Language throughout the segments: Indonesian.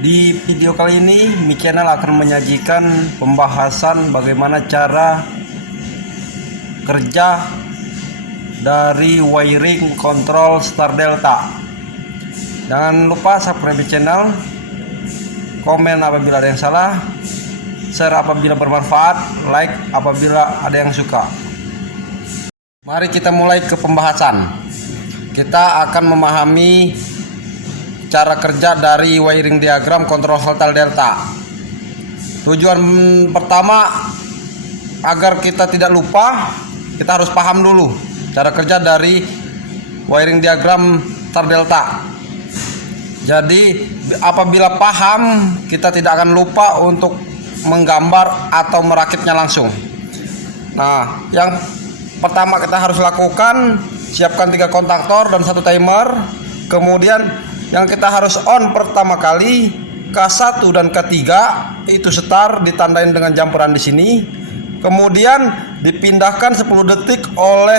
Di video kali ini, Mi Channel akan menyajikan pembahasan bagaimana cara kerja dari wiring kontrol Star Delta. Jangan lupa subscribe Mi Channel, komen apabila ada yang salah, share apabila bermanfaat, like apabila ada yang suka. Mari kita mulai ke pembahasan. Kita akan memahami cara kerja dari wiring diagram kontrol Star Delta. Tujuan pertama, agar kita tidak lupa, kita harus paham dulu cara kerja dari wiring diagram Star Delta. Jadi apabila paham, kita tidak akan lupa untuk menggambar atau merakitnya langsung. Nah, yang pertama kita harus lakukan, siapkan 3 kontaktor dan 1 timer. Kemudian yang kita harus on pertama kali K1 dan K3 itu start, ditandain dengan jamperan di sini. Kemudian dipindahkan 10 detik oleh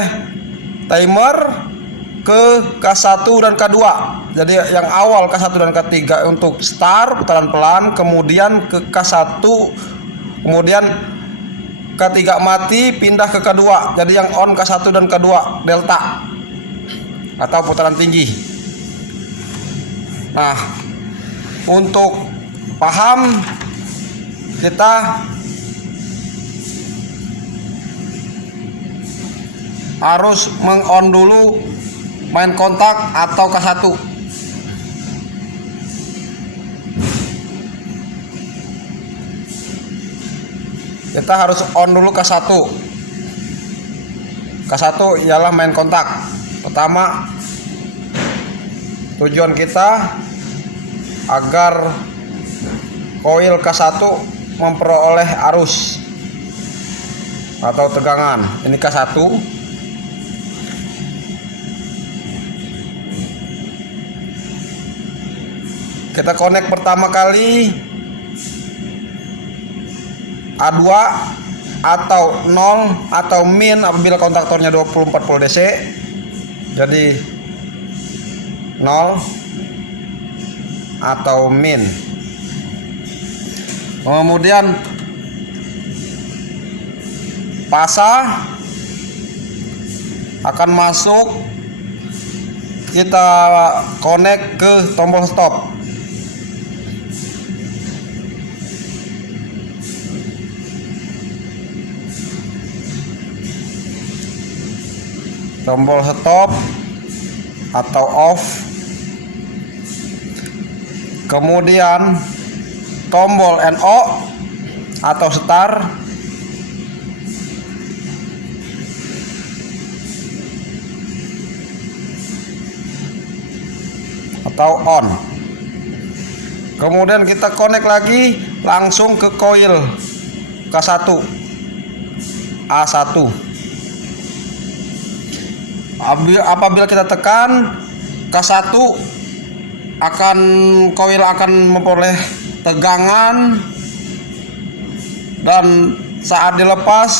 timer ke K1 dan K2. Jadi yang awal K1 dan K3 untuk start putaran pelan, kemudian ke K1, kemudian K3 mati, pindah ke K2. Jadi yang on K1 dan K2 delta atau putaran tinggi. Nah, untuk paham, kita harus meng-on dulu main kontak atau K1. Kita harus on dulu K1. K1 ialah main kontak. Pertama, tujuan kita agar koil K1 memperoleh arus atau tegangan. Ini K1. Kita connect pertama kali A2 atau 0 atau min apabila kontaktornya 24 volt DC. Jadi 0 atau min. Kemudian pasa akan masuk, kita connect ke tombol stop. Tombol stop atau off. Kemudian tombol NO atau start. Atau on. Kemudian kita connect lagi langsung ke koil K1 A1. Apabila kita tekan K1, koil akan memperoleh tegangan, dan saat dilepas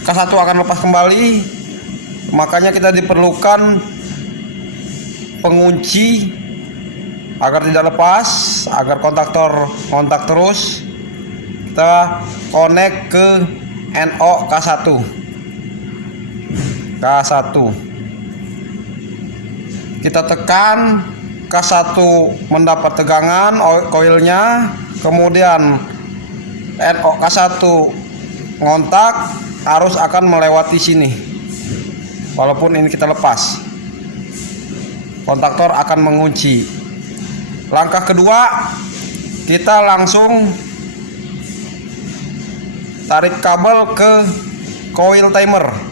K1 akan lepas kembali. Makanya kita diperlukan pengunci agar tidak lepas, agar kontak terus. Kita connect ke NO K1. Kita tekan K1 mendapat tegangan koilnya, kemudian NO K1 ngontak, arus akan melewati sini. Walaupun ini kita lepas, kontaktor akan mengunci. Langkah kedua, kita langsung tarik kabel ke koil timer.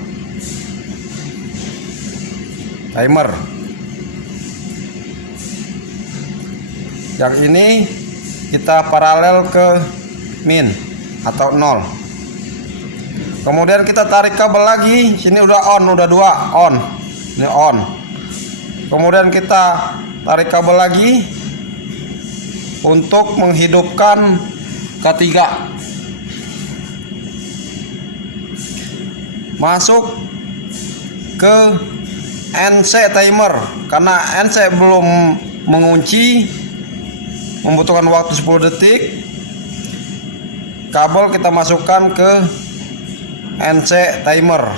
Yang ini kita paralel ke min atau 0. Kemudian kita tarik kabel lagi. Sini udah on, udah 2 on. Ini on. Kemudian kita tarik kabel lagi untuk menghidupkan K3. Masuk ke NC timer, karena NC belum mengunci, membutuhkan waktu 10 detik. Kabel kita masukkan ke NC timer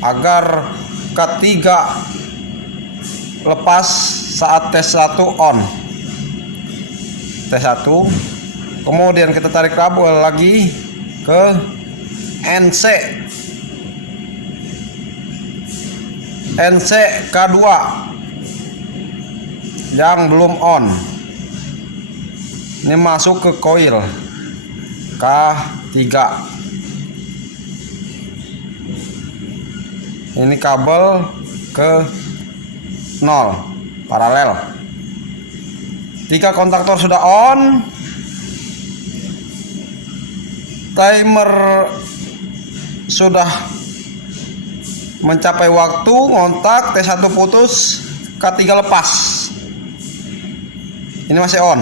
agar K3 lepas saat tes 1 on. Tes 1. Kemudian kita tarik kabel lagi ke NC K2 yang belum on. Ini masuk ke coil K3. Ini kabel ke 0 paralel. 3 kontaktor sudah on. Timer sudah mencapai waktu ngontak, T1 putus, K3 lepas. Ini masih on.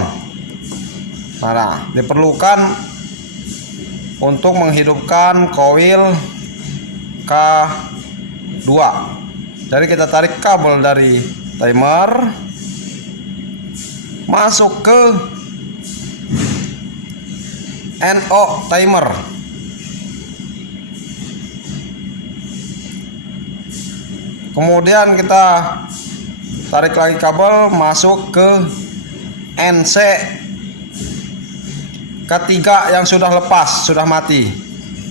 Nah, diperlukan untuk menghidupkan coil K2. Jadi kita tarik kabel dari timer masuk ke NO timer. Kemudian kita tarik lagi kabel masuk ke NC K3 yang sudah lepas, sudah mati.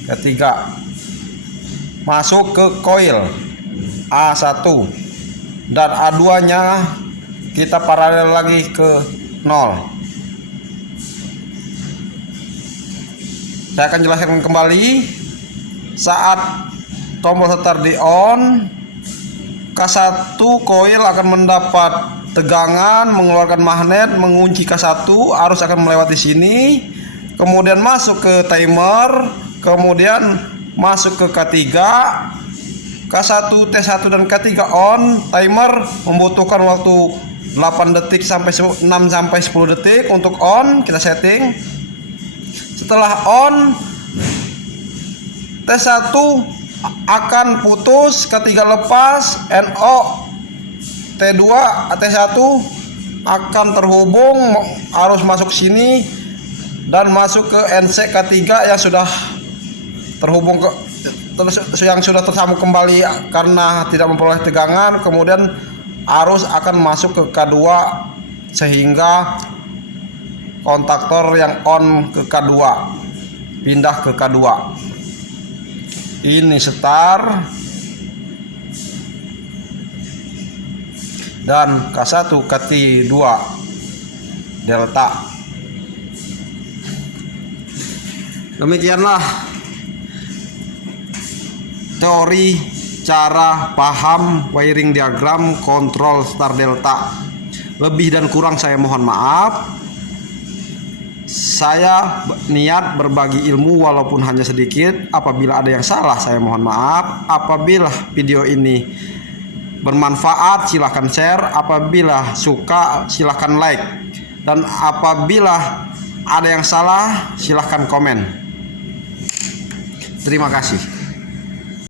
K3 masuk ke coil A1 dan A2 nya kita paralel lagi ke 0. Saya akan jelaskan kembali. Saat tombol start di on, K1 coil akan mendapat tegangan, mengeluarkan magnet, mengunci K1, arus akan melewati sini, kemudian masuk ke timer, kemudian masuk ke K3. K1, T1 dan K3 on. Timer membutuhkan waktu 8 detik sampai 6 sampai 10 detik untuk on. Kita setting. Setelah on, T1 akan putus, K3 lepas, NO T2 T1 akan terhubung, arus masuk sini dan masuk ke NC K3 yang sudah terhubung ke yang sudah tersambung kembali karena tidak memperoleh tegangan. Kemudian arus akan masuk ke K2 sehingga kontaktor yang on ke K2 pindah ke K2. Ini start dan K1 K2 delta. Demikianlah teori cara paham wiring diagram kontrol start delta. Lebih dan kurang saya mohon maaf. Saya niat berbagi ilmu walaupun hanya sedikit. Apabila ada yang salah saya mohon maaf. Apabila video ini bermanfaat silahkan share. Apabila suka silahkan like. Dan apabila ada yang salah silahkan komen. Terima kasih.